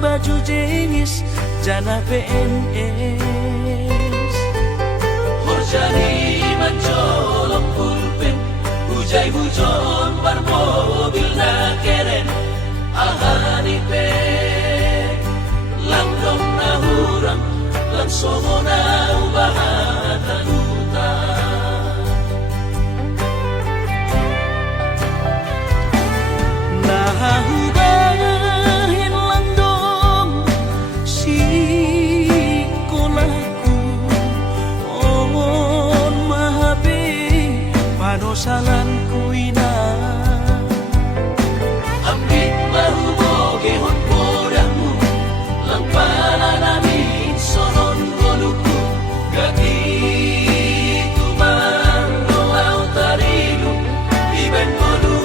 baju jengis jana PNS Horjani mencolok pulpen Hujai hujon bar mobil na keren Ahani pe Langdong na hurang Langsomo na ubahatan utang Nahubahin langdong si kolaku Omon mahabe panosalanku ina Ambit mahuboge hon podamu Lang pananamin sonon goluku Gati tumang doaw tarilu Iben golu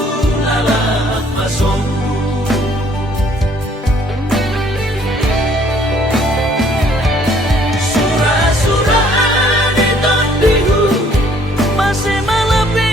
nalak masongku Masih malapi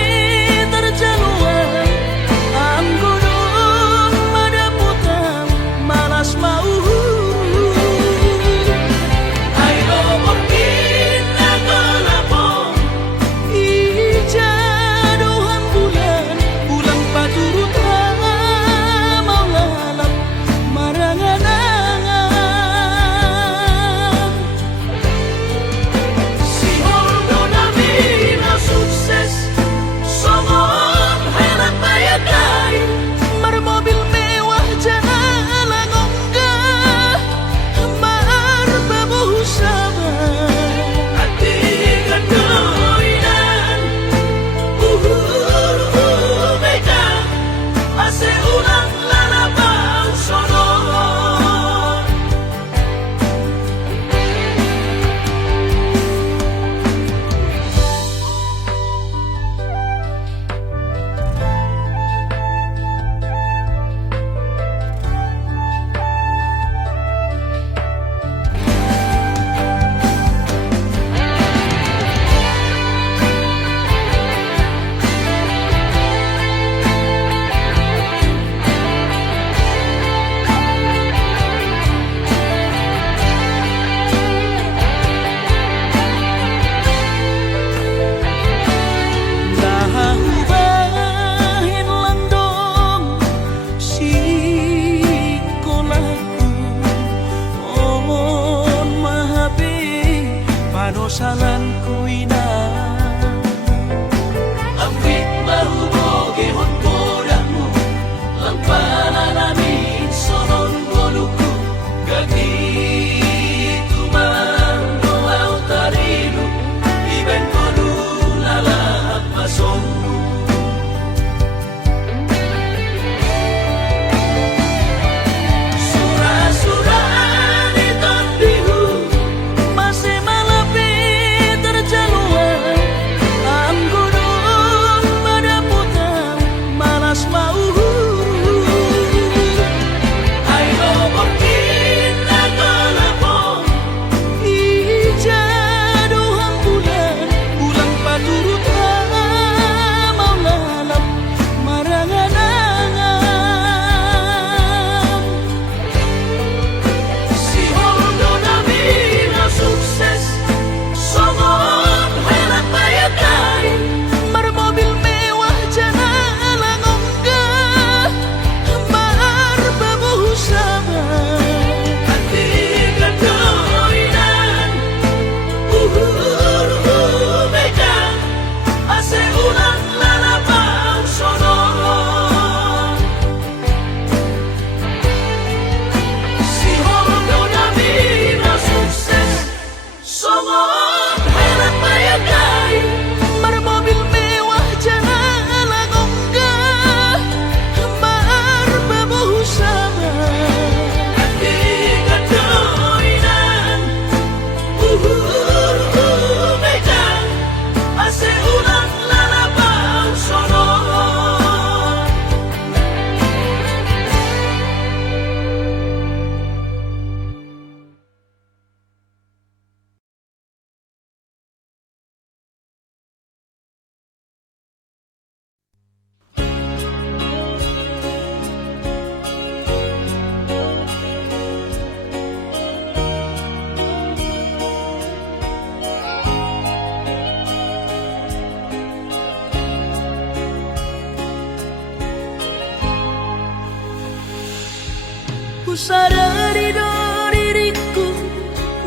Ku sadari do diriku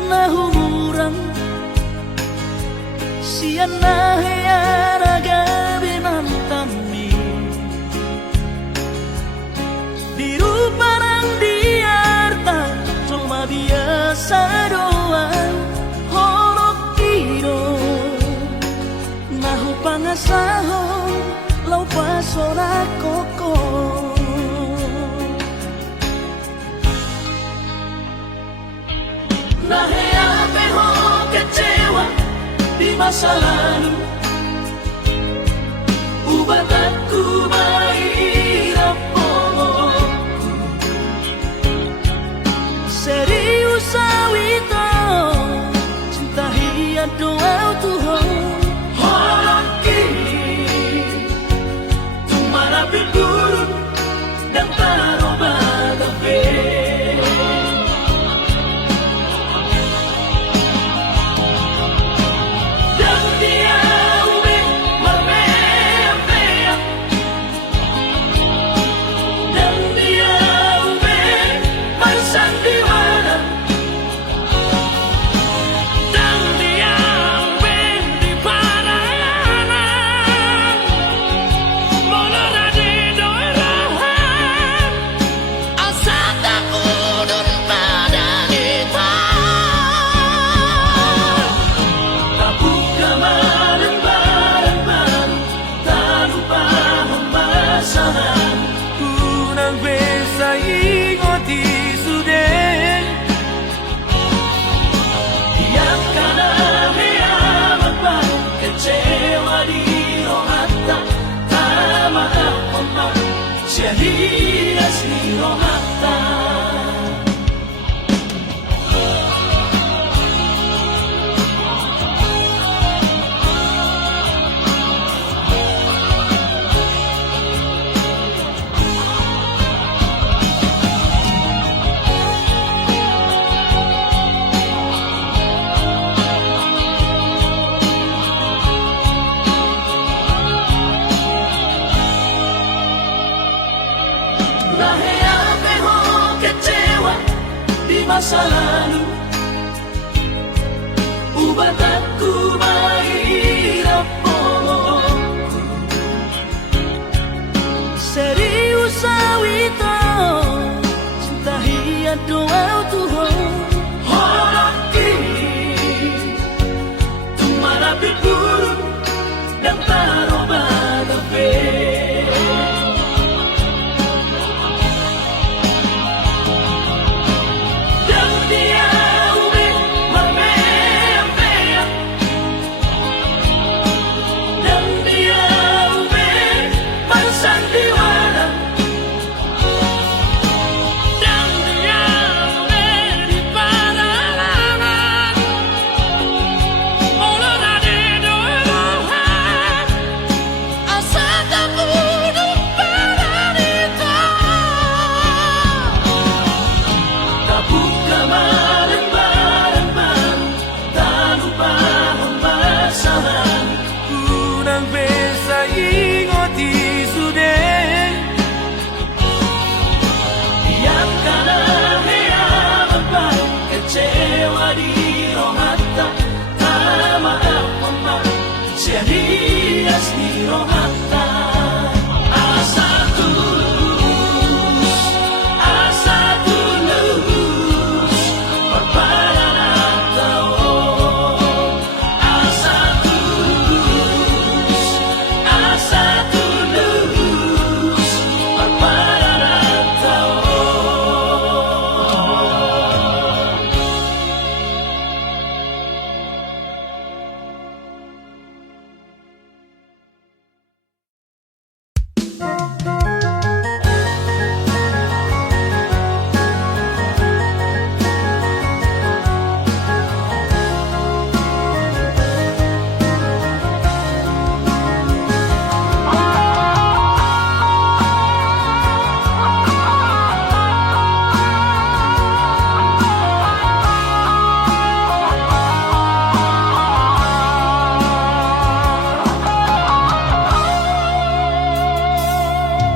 nahu murang siana heyaraga binantami diruparang diarta cuma biasa doang horok kiro nahu pangasahon lau pasora koko. Naheape ho kecewa di masa lalu, ubat aku mahirap poloku. Serius awito cinta hiat doa Tuhan Horok kini tumara pigurun dan taroba gabe. Jadi asli rohata Naheape ho kecewa di masa lalu, ubat aku mahirap poloku. serius awito cinta hiat doa Tuhan Horok kini tumara pigurun dan taroba gabe. Jadi asli rohata asa tulus berpadangan tao asa tulus berpadangan tao.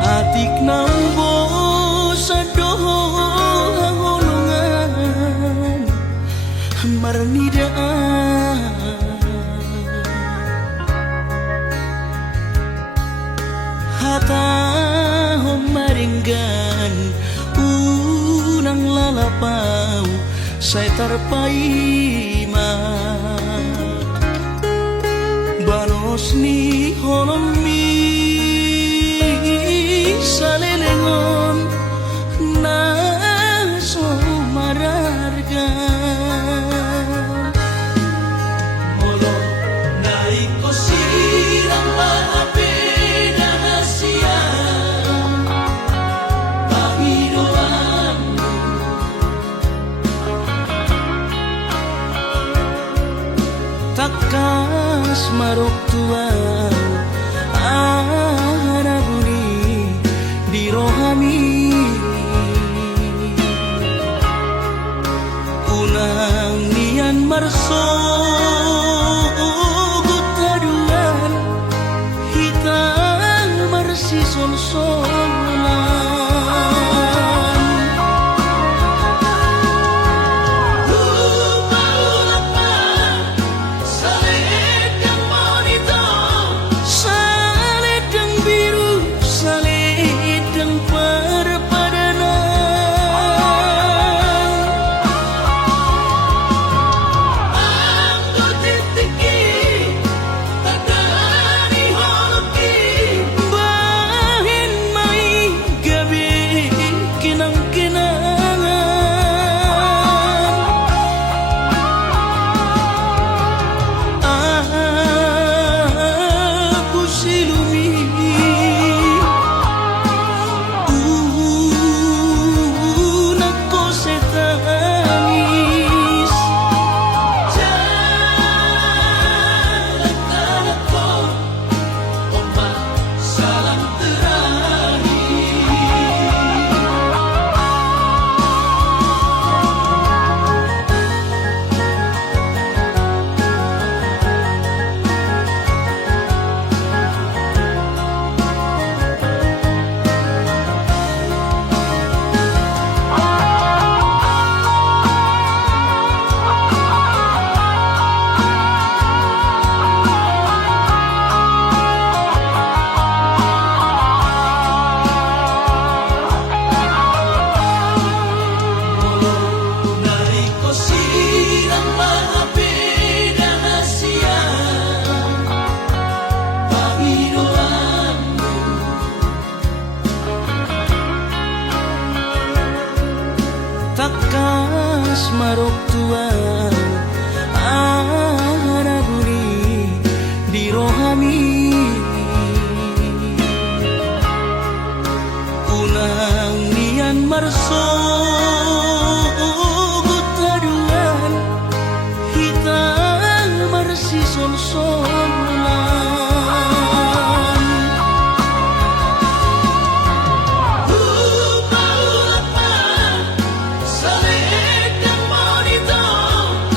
Atik nang bo sa doha parnidaan hata homaringgan unang lalapau say tarpaima banos ni holomi salelengon na somararga Molo nai ko sirang mga pinahasian Panginoon takas marok tuan arabuni di rohami unang nian marso gutaduan hitam marsi sol-solan saledang biru saledang perpadanan Angko titiki Tadani holoki bahin mai gabi kinang-kinangan aku silumi nako setanis Jalan tanahku Ombak salam terakhir Nari ko sirang mga pinahasian Panginoon takas marok tuan arabuni di rohami unang nian marso gutaduan hitam marsi sol-solan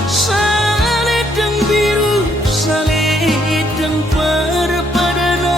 saledang biru saledang perpadanan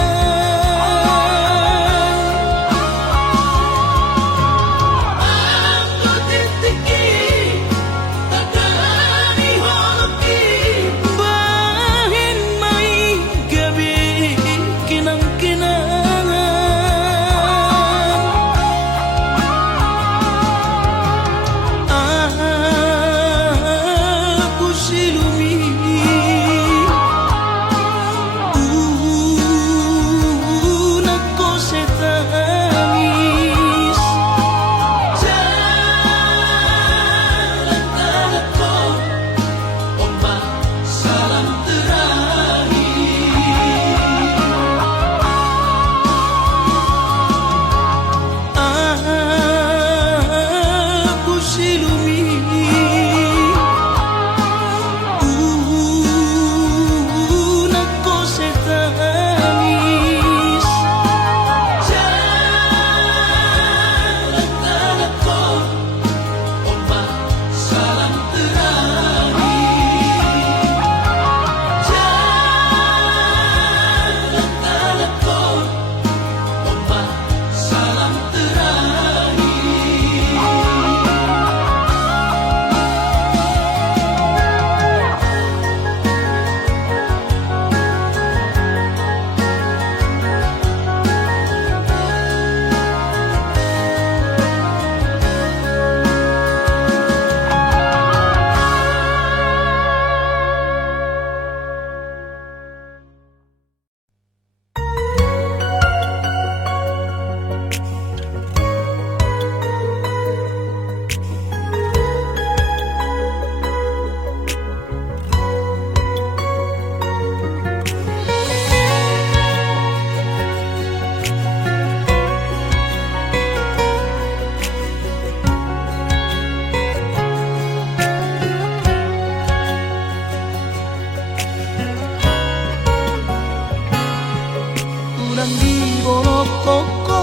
koko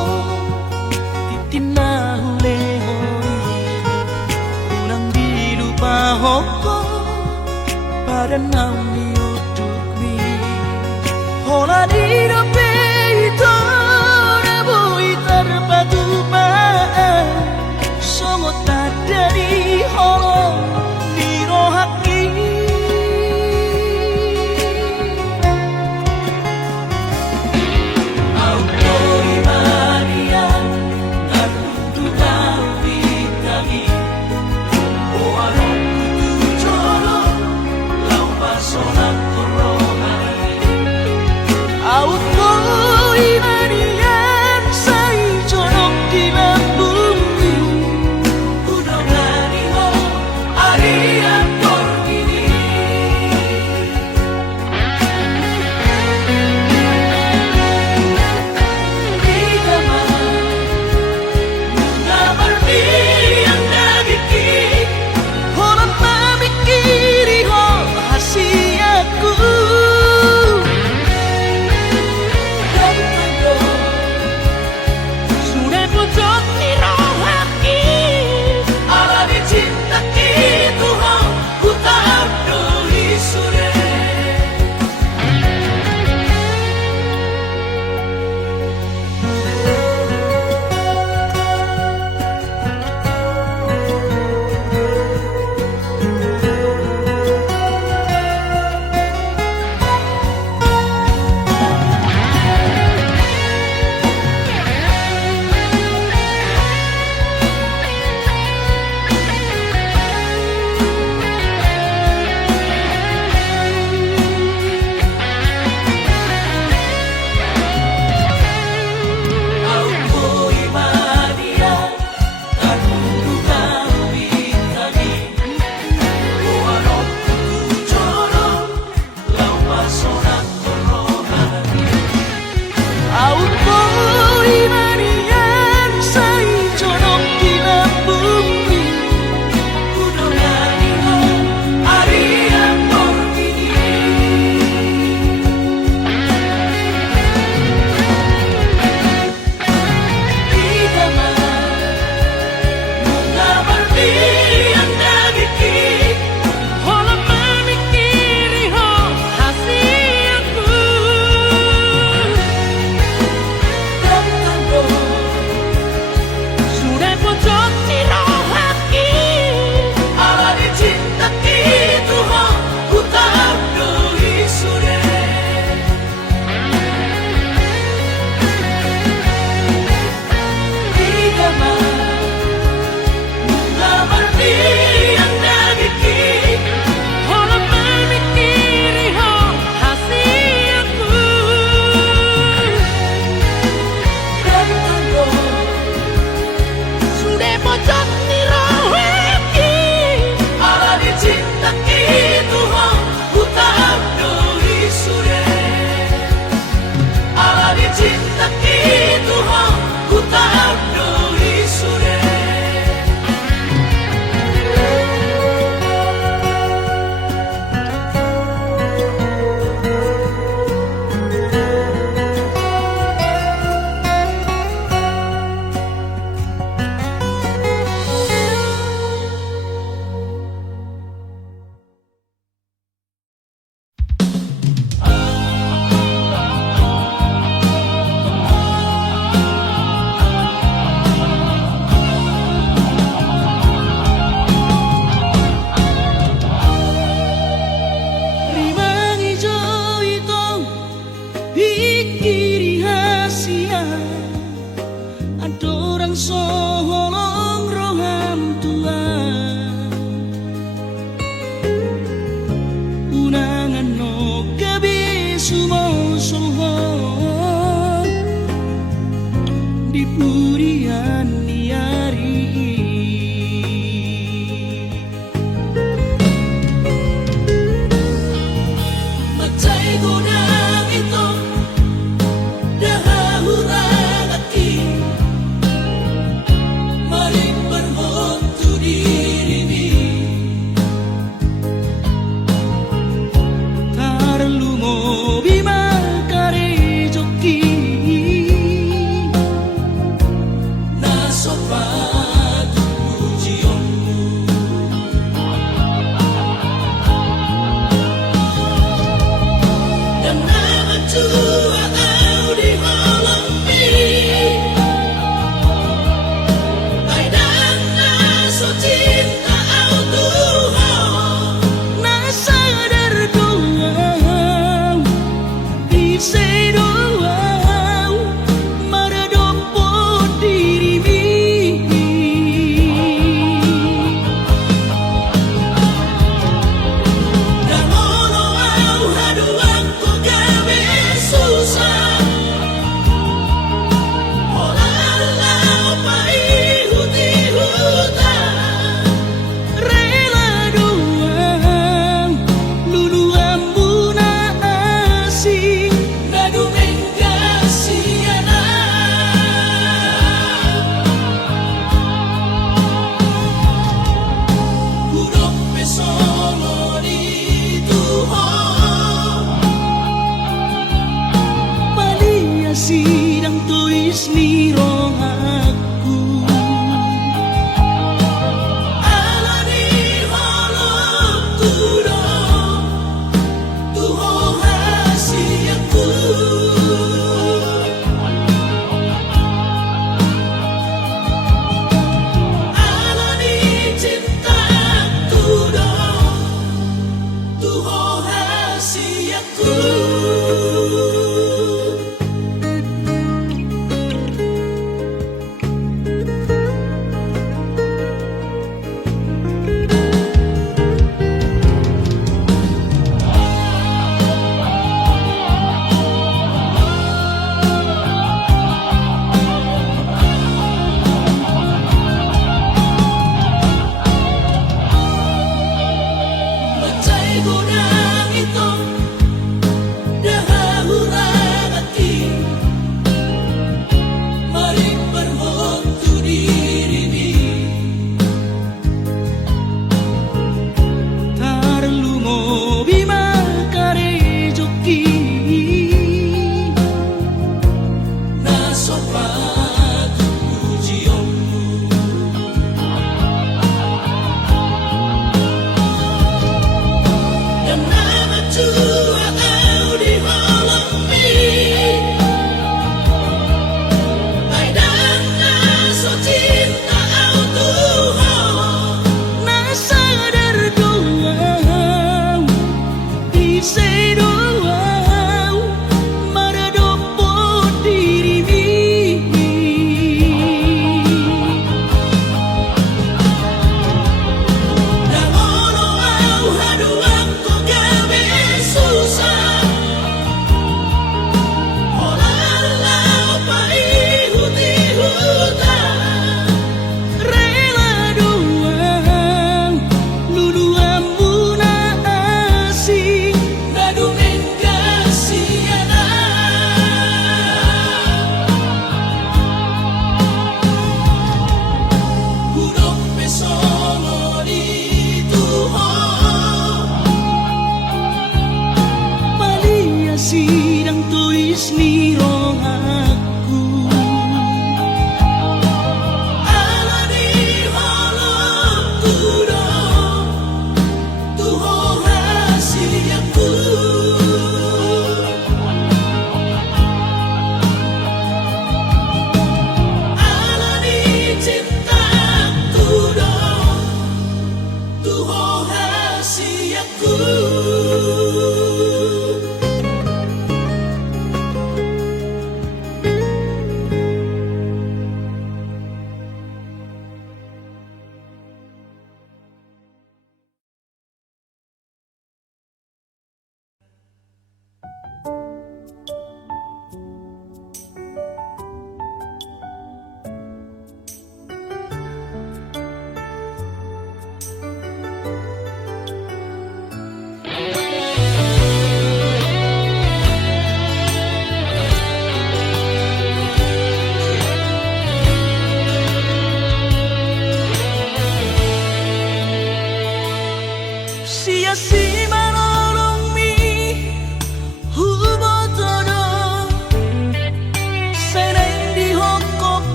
titina hule hoi unang dilupa hoko pada naumi uduk mi hola di dope itu nabui terpatu maan songo tak dari holo di rohaki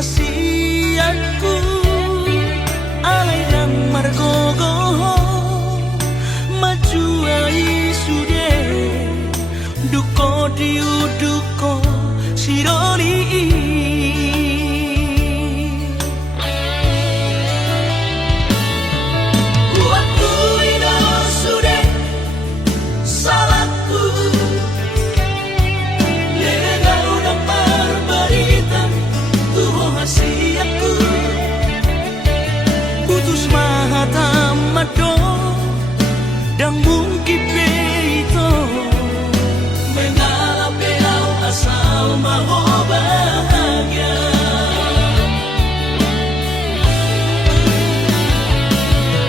hasiatku alai dan margogo maju ai sude duko diu duko siroli Buatku ino sude salahku Lega udah berberitan tuho hasiatku putus mahata mado dan mungkin beito Mengalah belau asal mau bahagia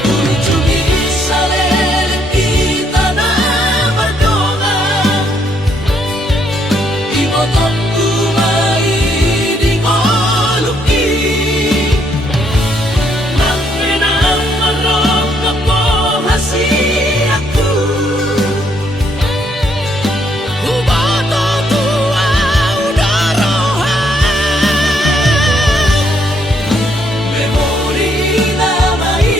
Kunjungi salele kita na berdoa Ibotokku mai di ngoluki Nang penang marok kepo hasiatku Hubato tua udaroha Memori namai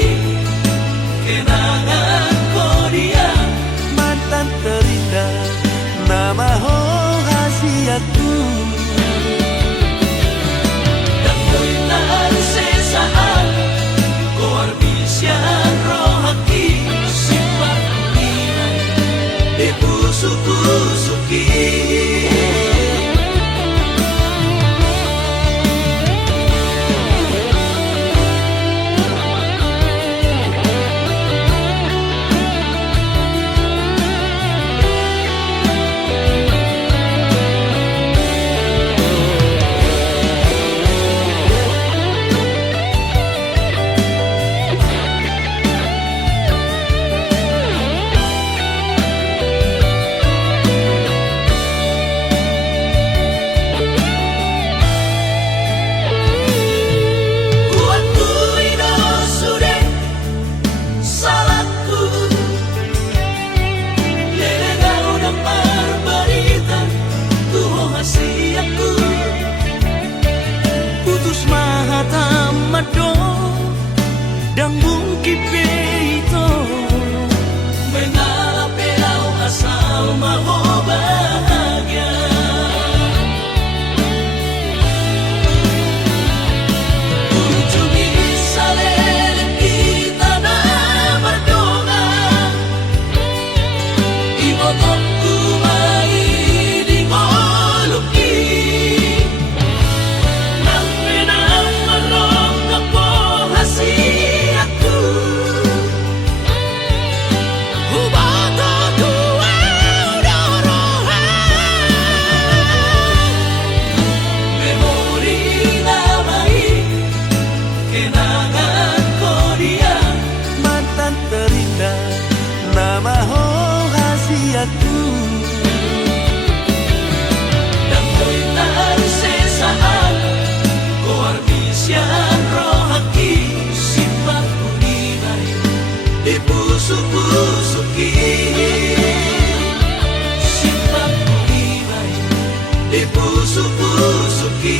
kenangan kodia mantan terindah nama ho hasiatku Dan kuitan sesaat Koar bisian rohaki Simpan nilai Di busuk-busuki Buatku ino sude salahku Lega udah berberitan tuho hasiatku putus mahata mado dan mungkin beito Mengalah belau asal mau bahagia Kunjungi salele kita na berdoa Ibotokku mai di ngoluki Nang penang marok kepo hasiatku Hubato tua udaroha Memori namai kenangan kodia mantan terindah nama ho hasiatku Dan kuitan sesaat Koar bisian rohaki Simpan nilai Di busuk-busuki Simpan nilai Di busuk-busuki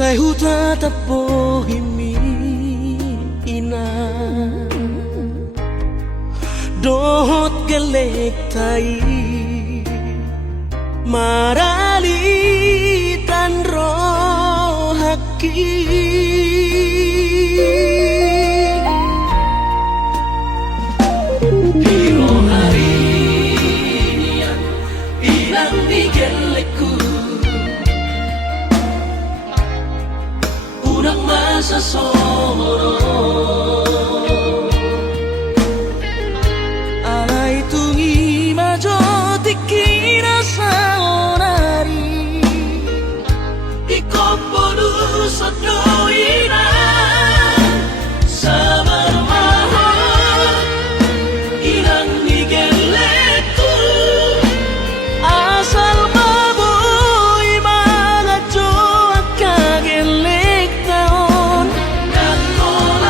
Say huta tapo himi ina dohot gelek tai marali tan rohaki Piro hari nian ilang digelekku Unang masasoro alay tungi majo tikina sa onari Ikaw bonus at doina Sa marmahal Ilang nigelekku asal maboy mga jo at kagelek taon Nagkola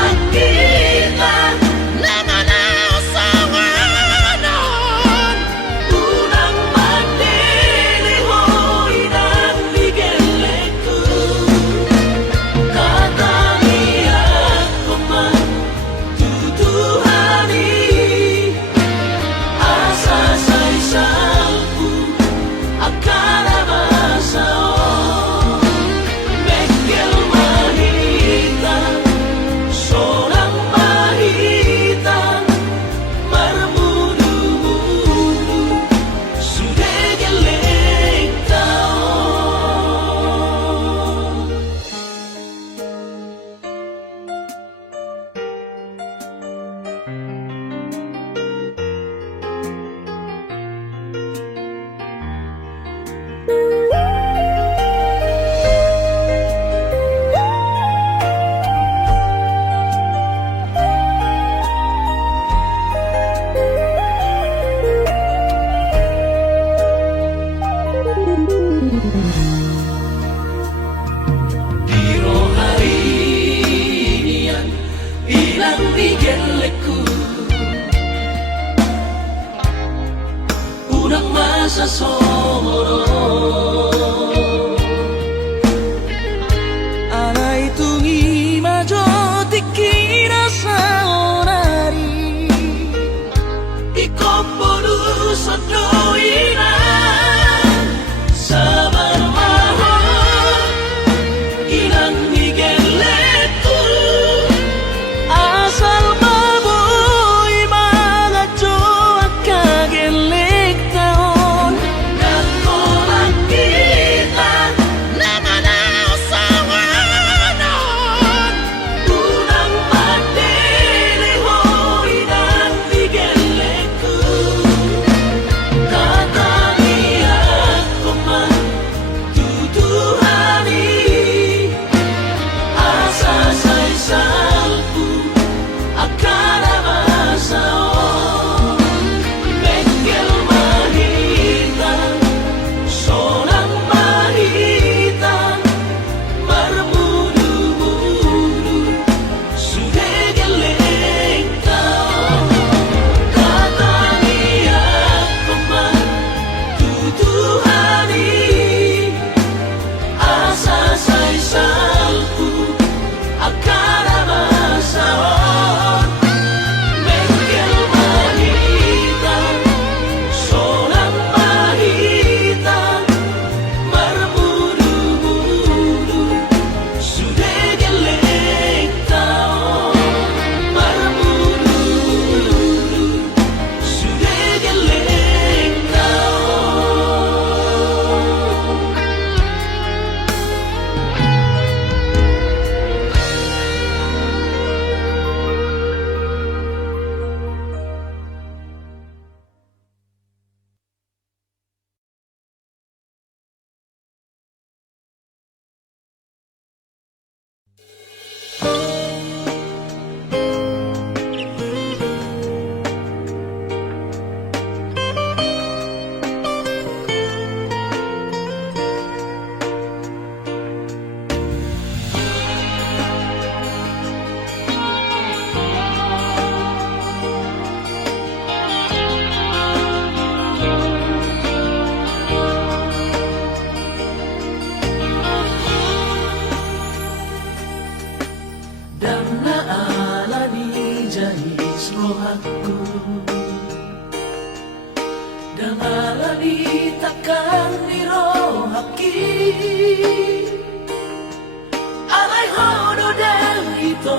Alay hono dahito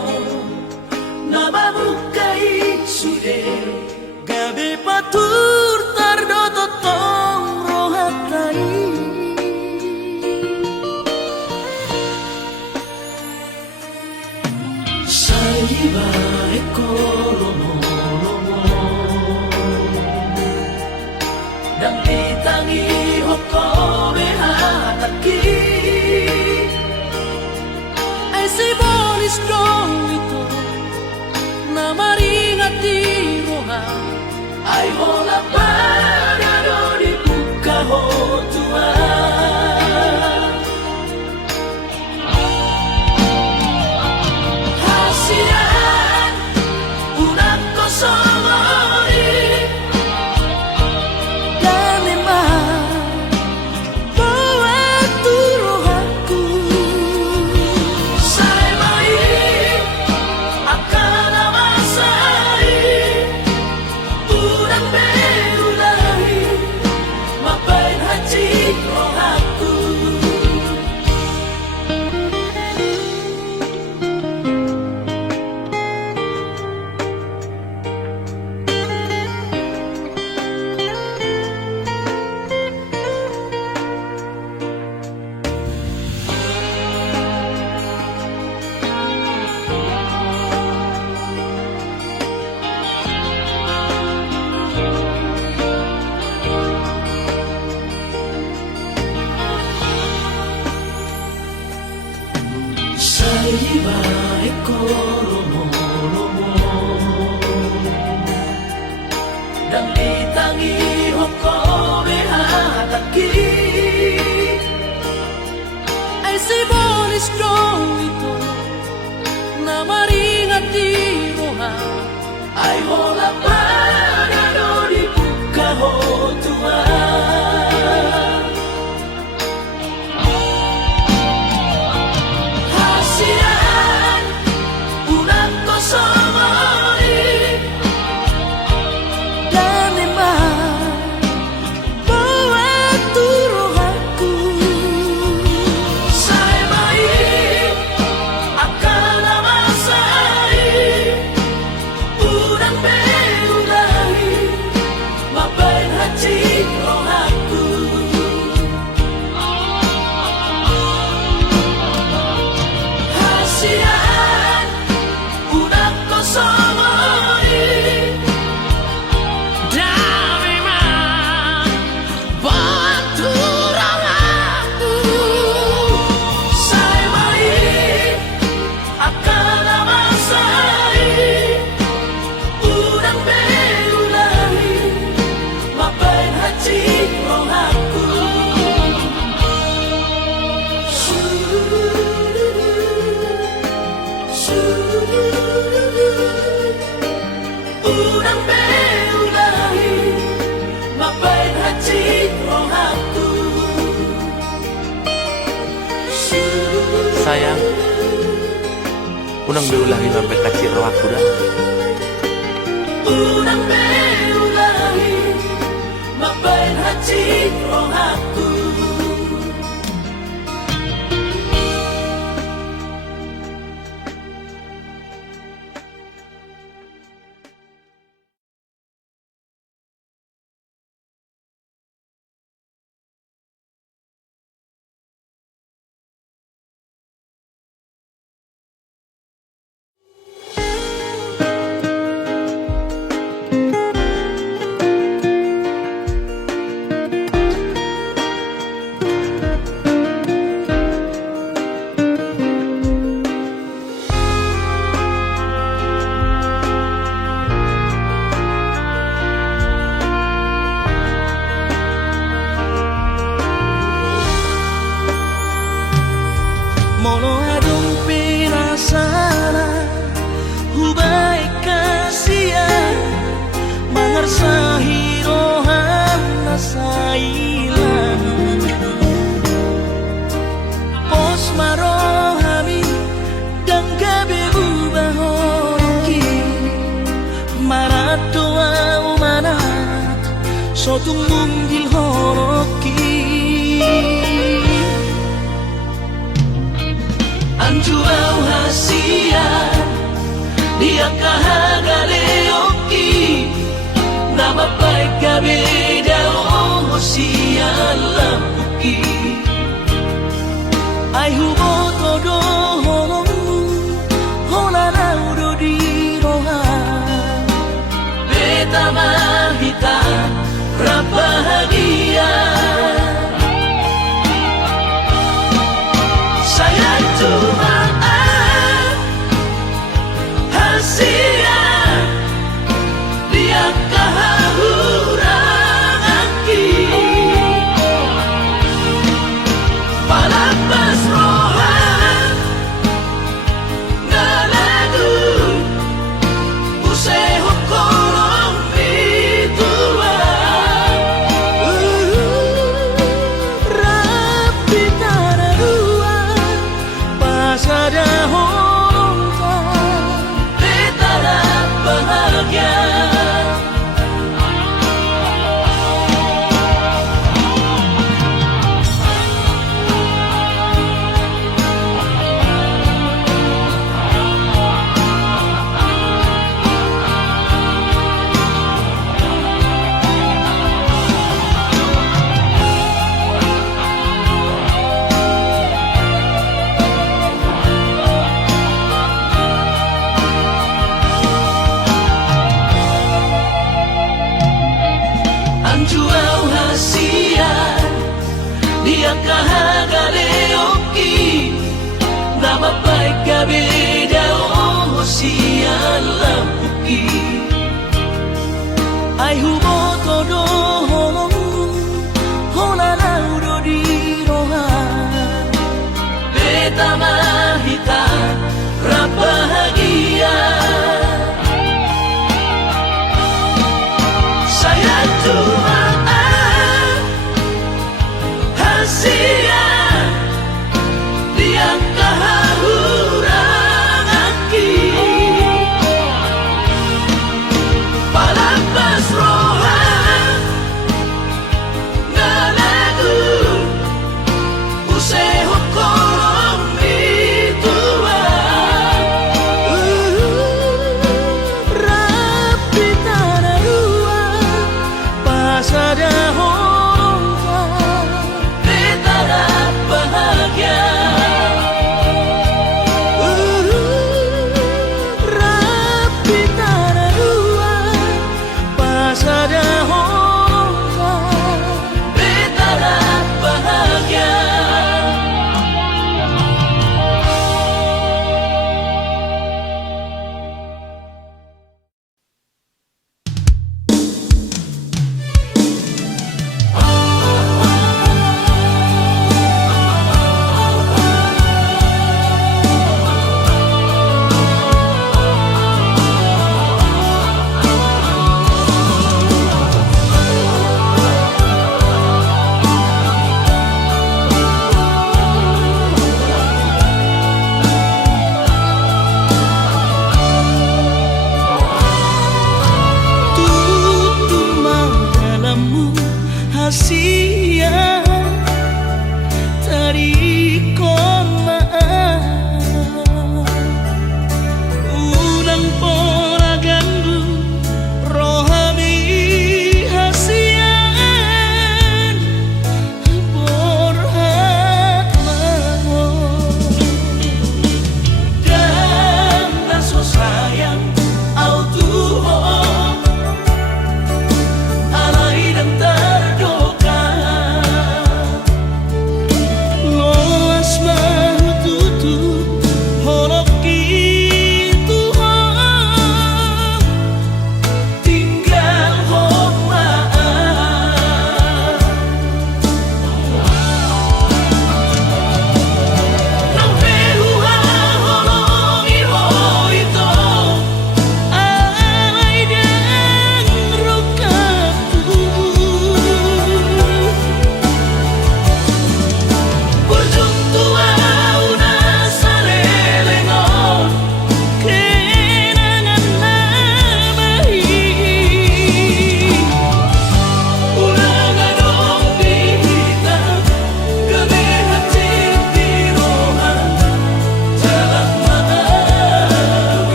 Nababukai sude Gabi patur tardoto tong rohatai Saiba ekolomo Dan ditangi hokobe hataki Ay si boli strong ito na maringati roha Ay hola parado di buka hotua Hasian unang kosomori dan emang bawa tu rohaku Saya mai akan amasai Unang beulai mapain hati rohaku Saiba ekolomo Dan ditangi hokobe hataki Ay si boli strong ito na maringati roha Ay hola parado di buka hotua Hasian unang kosomori dan emang bawa tu rohaku Saya mai akan amasai Unang beulai mapain hati rohaku Hasian unang kosomori dan emang bawa tu rohaku Saya mai akan amasai Unang beulai mapain hati rohaku Unang beulai mapain hati rohaku Sayang, unang beulahi mampir kacir rohaku dah. Unang beulai mapain hati rohaku Mono adong pinasana Hubay kasihan Mangarsahi rohan na sa ilan Pos marohami Dan gabi ubahoroki Maratoa umanat Sotung munggil horoki Anjuau hasia dia kahagaleoki nama baik kabeda osia lampuki ai hubo todo holong hola naudo di roha beta mahita rabahagia saya cuma hasia dia kahahurangaki palapas rohan nalagu useho kolong itulah rapi tararua pasada honta betara bahagia Anjuau hasia dia kahagaleoki nama baik kabeda osia lampuki ai hubo todo holong hola naudo di roha beta mahita rabahagia saya cuma hasia dia kahahurangaki palapas rohan nalagu useho kolong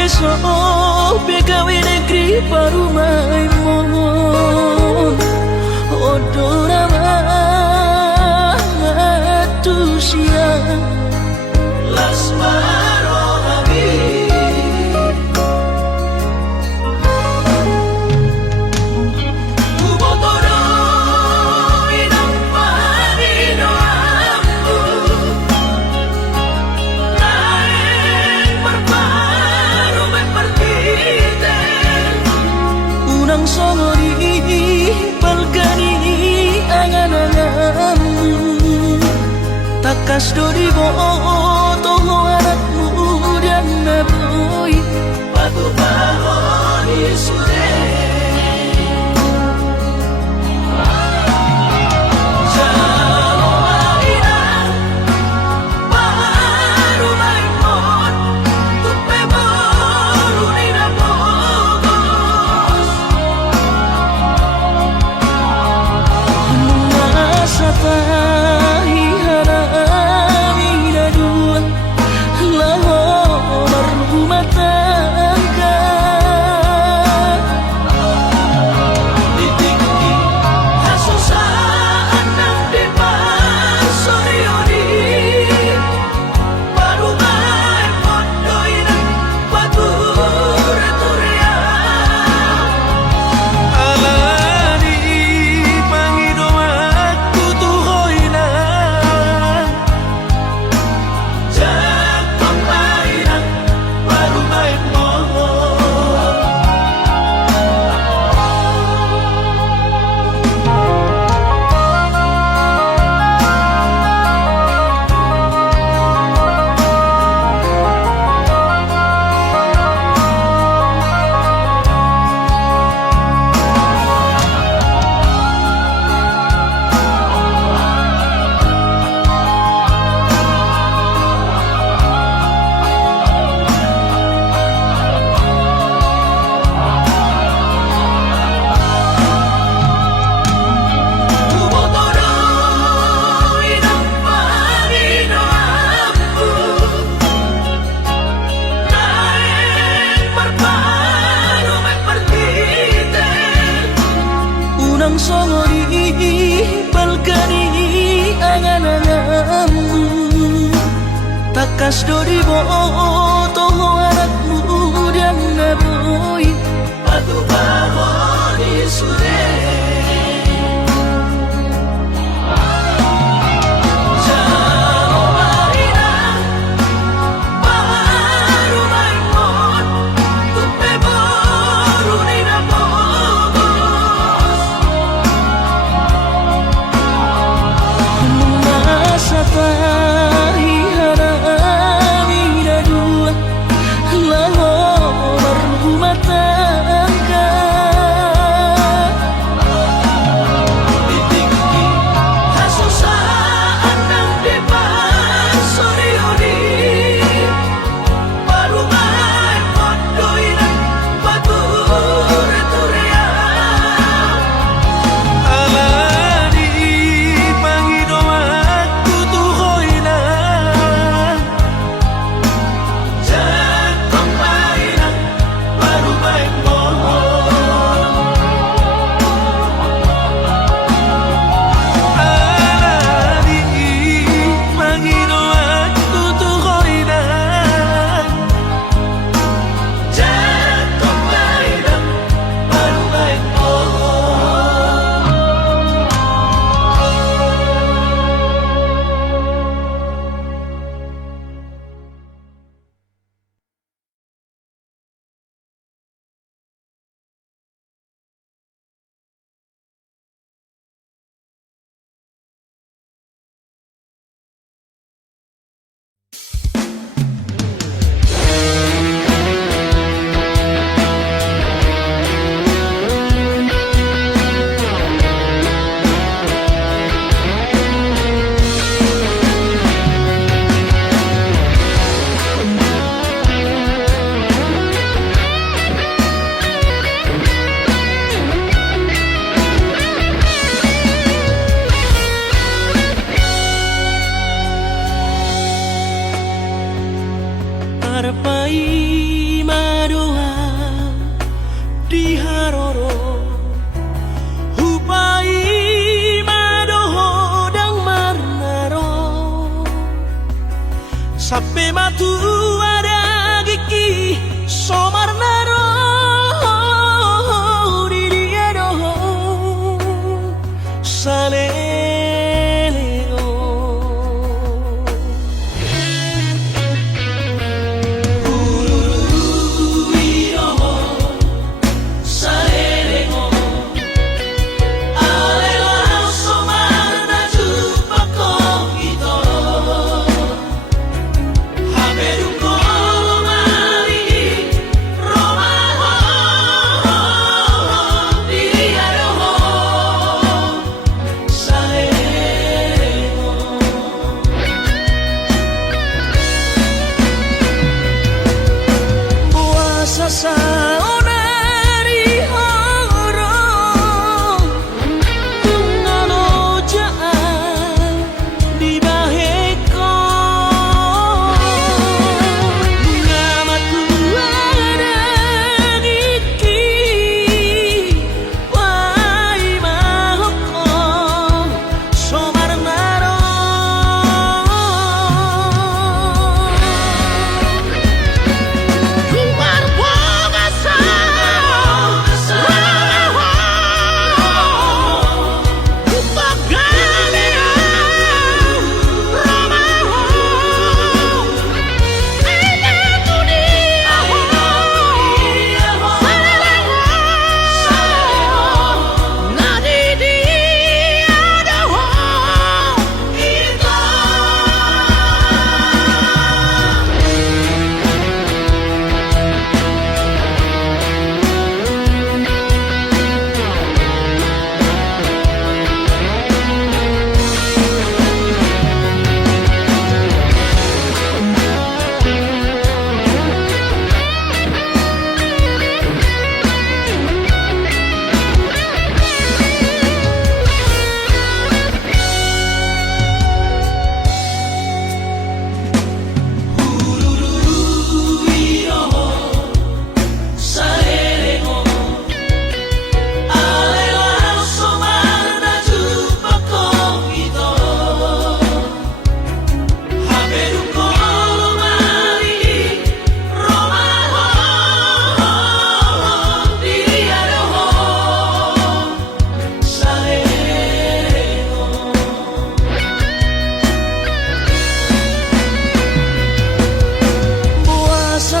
besok begawe negeri parumai mohon odora manusia Lasmaro Habib Kubotoro inang panino aku Naeng berparu mempertiten unang songori palgani angan-anganmu takas dori boto anakmu dan naboy Batu bahoni sude Jalo maina Baru maimon Tupe baru nina bogos masa tahi harami dua lamar rumah tangga Ditinggi Hasusaan ng depan Sorioni Baru maimon Doy ng pature-turea alani pangido aku tuhoy na Jak pemainan baru main mohon Kubotoro inang panino aku Naeng berparu mempertiten unang songori palgani angan-anganmu takas dori boto anakmu dan naboy Batu bahoni sude Jalo maina Baru maimon Tupe baru nina bogos masa tahi harami dua lamar rumah tangga Ditinggi Hasusaan ng depan Sorioni Baru maimon Doy ng pature-turea alani pangido aku tuhoy na Jak pemainan baru main mohon alani pangido aku tuhoy na Jak pemainan baru main mohon Arpai Sape matu ada gigi somarnaro di dia doh saleo Ururu saleo alela somarna jupa kogito haberu kolo mari Roma dia doh saleo puasa saonari horo ngalojaan di baheko ngamatu ada gigi wai mahoko somarnaro Kumar Wabasa Kupagalera Ramaho Ela dunia Salaleho Nadi dia doho Ita saleo alela somarna jupa kogito haberu kolo mari Roma dia doh saleo puasa